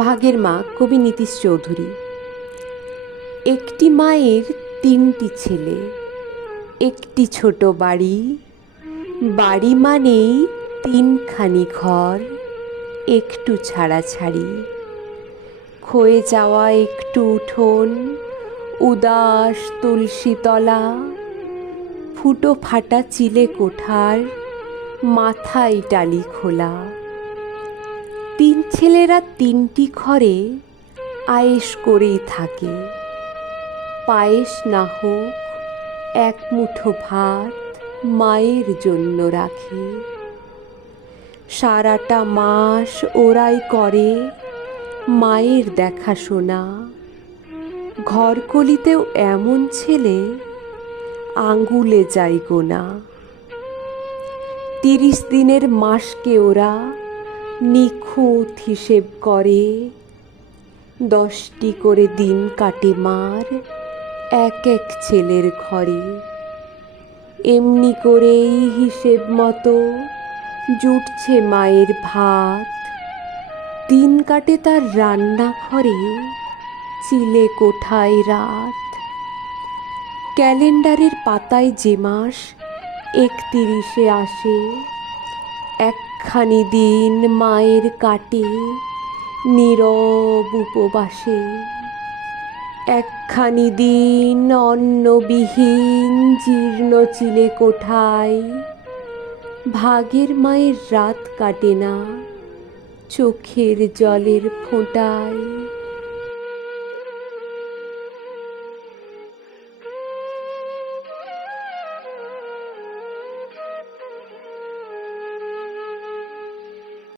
ভাগের মা কবি নীতিশ চৌধুরী। একটি মায়ের তিনটি ছেলে, একটি ছোট বাড়ি, বাড়ি মানেই তিনখানি ঘর, একটু ছাড়াছাড়ি, ক্ষয়ে যাওয়া একটু উঠোন, উদাস তুলসীতলা, ফুটো ফাটা চিলে কোঠার, মাথায় টালি খোলা। তিন ছেলেরা তিনটি ঘরে আয়েশ করেই থাকে, পায়েস না হোক এক মুঠো ভাত মায়ের জন্য রাখে। সারাটা মাস ওরাই করে মায়ের দেখাশোনা। ঘরকলিতেও এমন ছেলে আঙ্গুলে যায় গোনা। 30 দিনের মাসকে ওরা নিখুঁত হিসেব করে, 10টি করে দিন কাটে মার এক এক ছেলের ঘরে। এমনি করেই হিসেব মতো জুটছে মায়ের ভাত, দিন কাটে তার রান্নাঘরে, চিলে কোঠায় রাত। ক্যালেন্ডারের পাতায় যে মাস 31-এ আসে, একখানি দিন মায়ের কাটে নীরব উপবাসে। একখানি দিন অন্নবিহীন জীর্ণ চিলে কোঠায়, ভাগের মায়ের রাত কাটে না চোখের জলের ফোঁটায়।